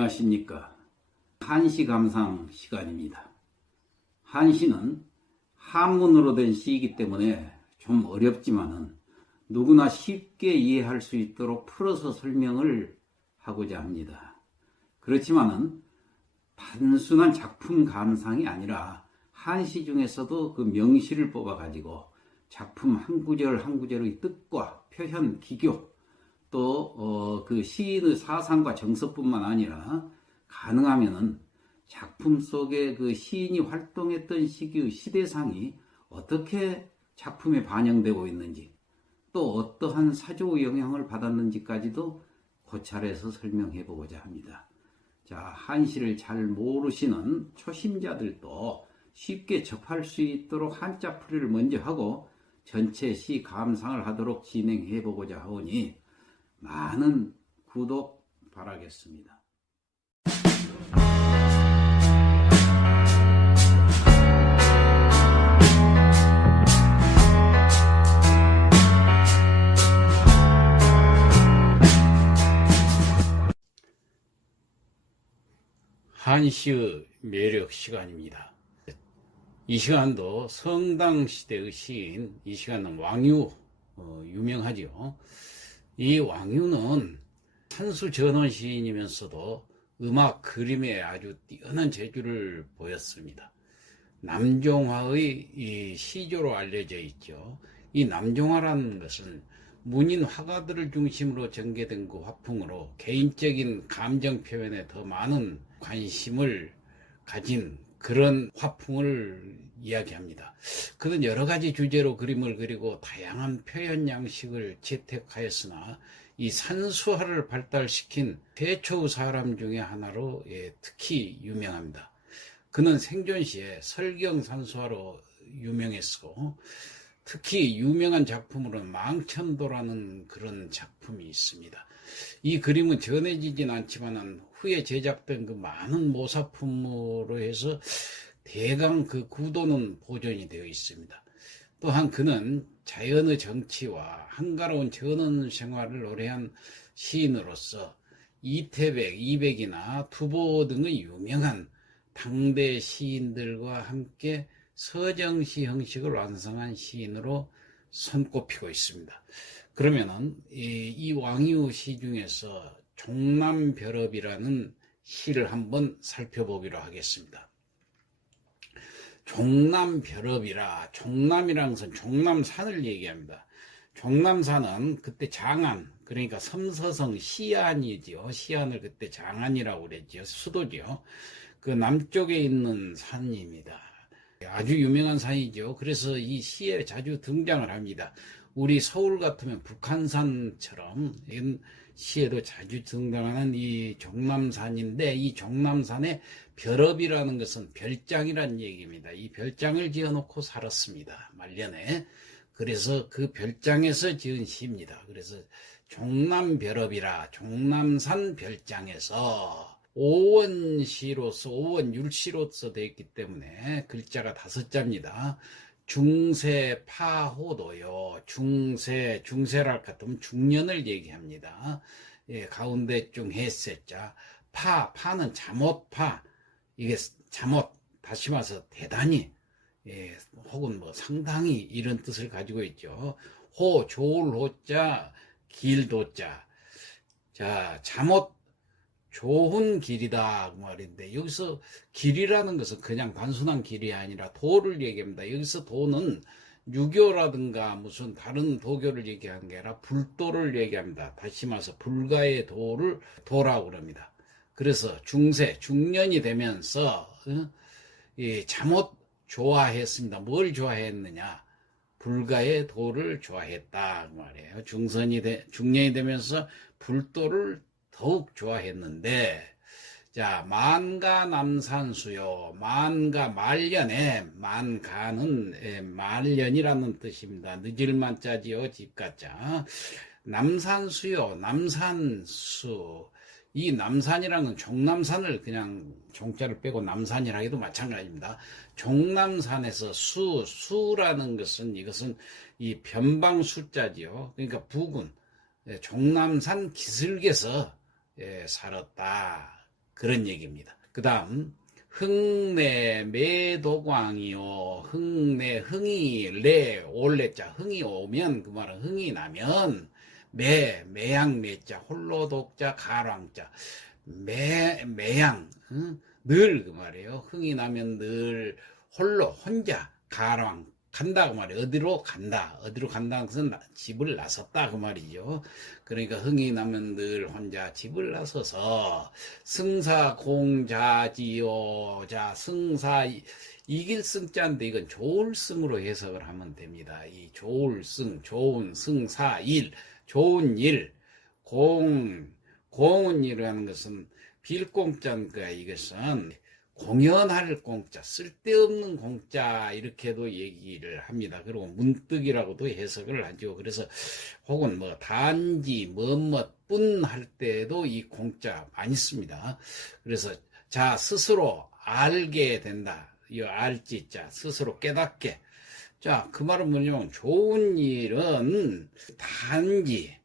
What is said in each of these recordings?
안녕하십니까. 한시 감상 시간입니다. 한시는 한문으로 된 시이기 때문에 좀 어렵지만은 누구나 쉽게 이해할 수 있도록 풀어서 설명을 하고자 합니다. 그렇지만은 단순한 작품 감상이 아니라 한시 중에서도 그 명시를 뽑아가지고 작품 한 구절 한 구절의 뜻과 표현, 기교, 또 그 시인의 사상과 정서뿐만 아니라 가능하면은 작품 속에 그 시인이 활동했던 시기의 시대상이 어떻게 작품에 반영되고 있는지 또 어떠한 사조의 영향을 받았는지까지도 고찰해서 설명해 보고자 합니다. 자, 한시를 잘 모르시는 초심자들도 쉽게 접할 수 있도록 한자풀이를 먼저 하고 전체 시 감상을 하도록 진행해 보고자 하오니 많은 구독 바라겠습니다. 한시의 매력 시간입니다. 이 시간도 성당 시대의 시인, 이 시간은 왕유 어, 유명하지요. 이 왕유는 한수 전원 시인이면서도 음악 그림에 아주 뛰어난 재주를 보였습니다. 남종화의 이 시조로 알려져 있죠. 이 남종화라는 것은 문인 화가들을 중심으로 전개된 그 화풍으로 개인적인 감정 표현에 더 많은 관심을 가진 그런 화풍을 이야기합니다. 그는 여러 가지 주제로 그림을 그리고 다양한 표현 양식을 채택하였으나 이 산수화를 발달시킨 최초의 사람 중에 하나로 예, 특히 유명합니다. 그는 생존 시에 설경 산수화로 유명했고 특히 유명한 작품으로는 망천도라는 그런 작품이 있습니다. 이 그림은 전해지진 않지만 후에 제작된 그 많은 모사품으로 해서 대강 그 구도는 보존이 되어 있습니다. 또한 그는 자연의 정치와 한가로운 전원 생활을 노래한 시인으로서 이태백, 이백이나 투보 등의 유명한 당대 시인들과 함께 서정시 형식을 완성한 시인으로 손꼽히고 있습니다. 그러면은 이, 이 왕유 시 중에서 종남별업이라는 시를 한번 살펴보기로 하겠습니다. 종남별업이라 종남이라는 것은 종남산을 얘기합니다. 종남산은 그때 장안 그러니까 섬서성 시안이지요. 시안을 그때 장안이라고 그랬죠. 수도죠. 그 남쪽에 있는 산입니다. 아주 유명한 산이죠. 그래서 이 시에 자주 등장을 합니다. 우리 서울 같으면 북한산처럼 시에도 자주 등장하는 이 종남산인데 이 종남산의 별업이라는 것은 별장이라는 얘기입니다. 이 별장을 지어놓고 살았습니다. 말년에. 그래서 그 별장에서 지은 시입니다. 그래서 종남별업이라 종남산 별장에서 오원시로서 오원율시로서 되어 있기 때문에 글자가 다섯 자입니다. 중세 파호도요. 중세 중세랄 같으면 중년을 얘기합니다. 예, 가운데 중 해세자 파 파는 잠옷파 이게 잠옷 다시 말해서 대단히 예, 혹은 뭐 상당히 이런 뜻을 가지고 있죠. 호 좋을 호 자 길도 자 자 잠옷 좋은 길이다 그 말인데 여기서 길이라는 것은 그냥 단순한 길이 아니라 도를 얘기합니다. 여기서 도는 유교라든가 무슨 다른 도교를 얘기하는 게 아니라 불도를 얘기합니다. 다시 말해서 불가의 도를 도라고 그럽니다. 그래서 중세 중년이 되면서 어? 이 잠옷 좋아했습니다. 뭘 좋아했느냐? 불가의 도를 좋아했다 그 말이에요. 중선이 되, 중년이 되면서 불도를 더욱 좋아했는데 자 만가 남산수요 만가 말년에 만가는 예, 말년이라는 뜻입니다 늦을 만자지요 집가자 남산수요 남산수 이 남산이라는 종남산을 그냥 종자를 빼고 남산이라 해도 마찬가지입니다. 종남산에서 수, 수라는 것은 이것은 이 변방 숫자지요. 그러니까 북은 예, 종남산 기슭에서 예, 살았다. 그런 얘기입니다. 그 다음 흥내 매도광이요 흥내 흥이 내 올래자 흥이 오면 그 말은 흥이 나면 매 매양 매자 홀로 독자 가랑자 매 매양 늘그 말이에요 흥이 나면 늘 홀로 혼자 가랑 간다 그 말이에요. 어디로 간다. 어디로 간다는 것은 나- 집을 나섰다 그 말이죠. 그러니까 흥이 나면 늘 혼자 집을 나서서 승사 공자지요 자 승사 이- 이길 승자인데 이건 좋을 승으로 해석을 하면 됩니다. 이 좋을 승 좋은 승사 일 좋은 일, 공, 공은 일이라는 것은 빌공자니까 이것은 공연할 공자, 쓸데없는 공자 이렇게도 얘기를 합니다. 그리고 문득이라고도 해석을 하죠. 그래서 혹은 뭐 단지 뭐뭐 뿐 할 때도 이 공자 많이 씁니다. 그래서 자 스스로 알게 된다. 이 알지자 스스로 깨닫게 자, 그 말은 뭐냐면 좋은 일은 단지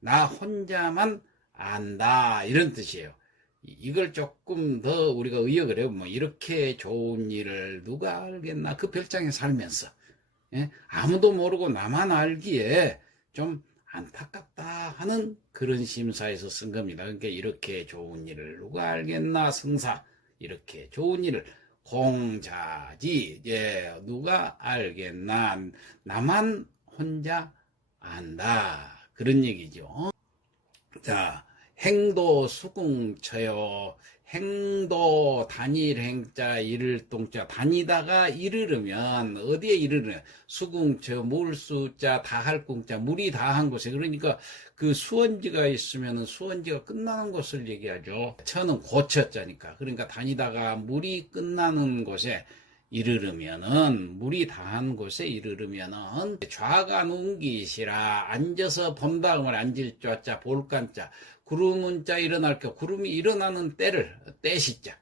나 혼자만 안다 이런 뜻이에요. 이- 이걸 조금 더 우리가 의역을 해보면 뭐 이렇게 좋은 일을 누가 알겠나? 그 별장에 살면서. 예? 아무도 모르고 나만 알기에 좀 안타깝다 하는 그런 심사에서 쓴 겁니다. 그러니까 이렇게 좋은 일을 누가 알겠나? 성사. 이렇게 좋은 일을. 공자지. 예 누가 알겠나? 나만 혼자 안다. 그런 얘기죠. 자 행도 수궁처요 행도 단일 행자 이를 동자 다니다가 이르르면 어디에 이르르면 수궁처 물수자 다할 궁자 물이 다 한 곳에 그러니까 그 수원지가 있으면 수원지가 끝나는 곳을 얘기하죠. 처는 고처자니까. 그러니까 다니다가 물이 끝나는 곳에 이르르면은 물이 다한 곳에 이르르면은 좌가 웅기시라 앉아서 본다 그말 앉을 좌자 볼간자 구름은 자 일어날 겨 구름이 일어나는 때를 때시자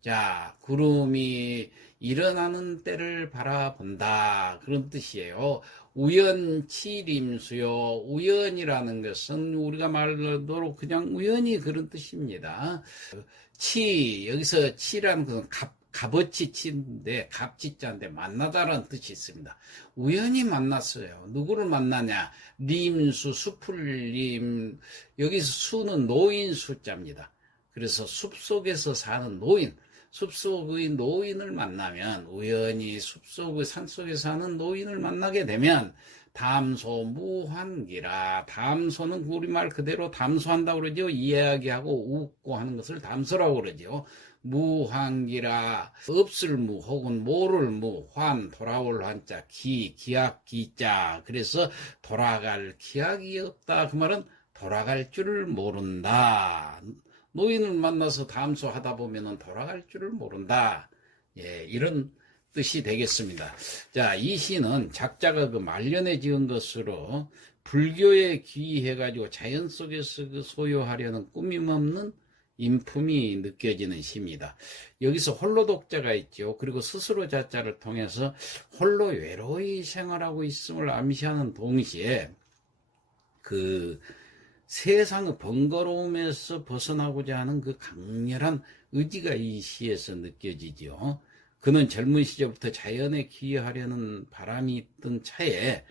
자 구름이 일어나는 때를 바라본다 그런 뜻이에요. 우연치림수요. 우연이라는 것은 우리가 말로 그냥 우연히 그런 뜻입니다. 치 여기서 치라는 것은 갑 값어치 치인데 갑치자인데 만나다라는 뜻이 있습니다. 우연히 만났어요. 누구를 만나냐? 림수 수풀림 여기서 수는 노인 수자입니다. 그래서 숲속에서 사는 노인 숲속의 노인을 만나면 우연히 숲속의 산속에 사는 노인을 만나게 되면 담소 무환기라 담소는 우리말 그대로 담소한다고 그러죠 이야기하고 웃고 하는 것을 담소라고 그러죠 무환기라 없을 무 혹은 모를 무환 돌아올 환자 기 기약 기자 그래서 돌아갈 기약이 없다 그 말은 돌아갈 줄을 모른다 노인을 만나서 담소하다 보면은 돌아갈 줄을 모른다. 예, 이런 뜻이 되겠습니다. 자, 이 시는 작자가 그 말년에 지은 것으로 불교에 귀해가지고 자연 속에서 그 소유하려는 꾸밈 없는 인품이 느껴지는 시입니다. 여기서 홀로 독자가 있죠. 그리고 스스로 자자를 통해서 홀로 외로이 생활하고 있음을 암시하는 동시에 그 세상의 번거로움에서 벗어나고자 하는 그 강렬한 의지가 이 시에서 느껴지죠. 그는 젊은 시절부터 자연에 기여하려는 바람이 있던 차에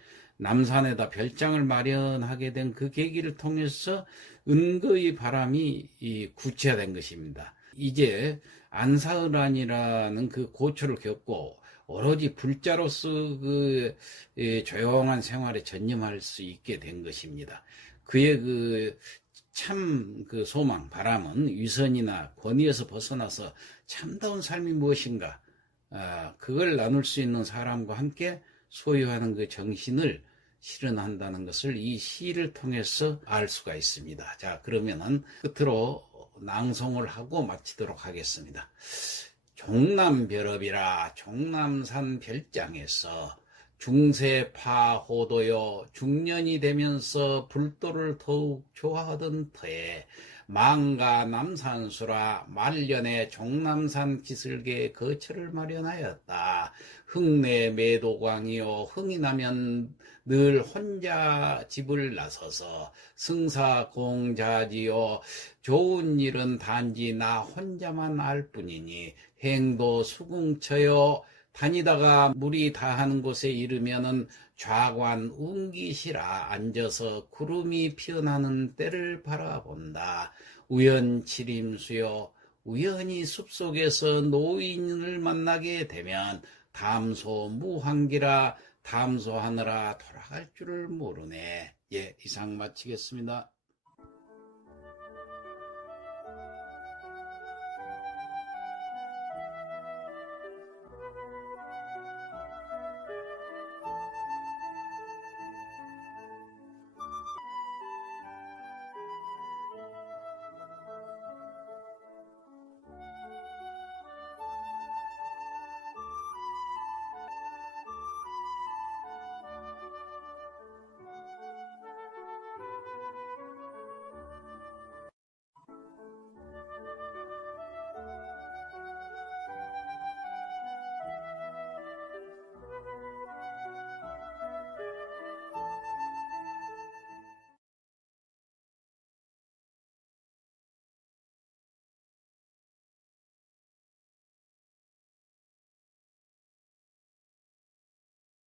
남산에다 별장을 마련하게 된 그 계기를 통해서 은거의 바람이 이 구체화된 것입니다. 이제 안사을안이라는 그 고초를 겪고 오로지 불자로서 그 예, 조용한 생활에 전념할 수 있게 된 것입니다. 그의 그 참 그 소망, 바람은 위선이나 권위에서 벗어나서 참다운 삶이 무엇인가, 아, 그걸 나눌 수 있는 사람과 함께 소유하는 그 정신을 실현한다는 것을 이 시를 통해서 알 수가 있습니다. 자, 그러면은 끝으로 낭송을 하고 마치도록 하겠습니다. 종남별업이라 종남산 별장에서 중세파 호도요 중년이 되면서 불도를 더욱 좋아하던 터에 망가 남산수라 말년에 종남산 기슭에 거처를 마련하였다. 흥내 매도광이요 흥이 나면 늘 혼자 집을 나서서 승사공자지요. 좋은 일은 단지 나 혼자만 알 뿐이니 행도 수궁처요. 다니다가 물이 다하는 곳에 이르면은 좌관 웅기시라 앉아서 구름이 피어나는 때를 바라본다. 우연치림수요. 우연히 숲속에서 노인을 만나게 되면 담소 무한기라 담소하느라 돌아갈 줄을 모르네. 예, 이상 마치겠습니다.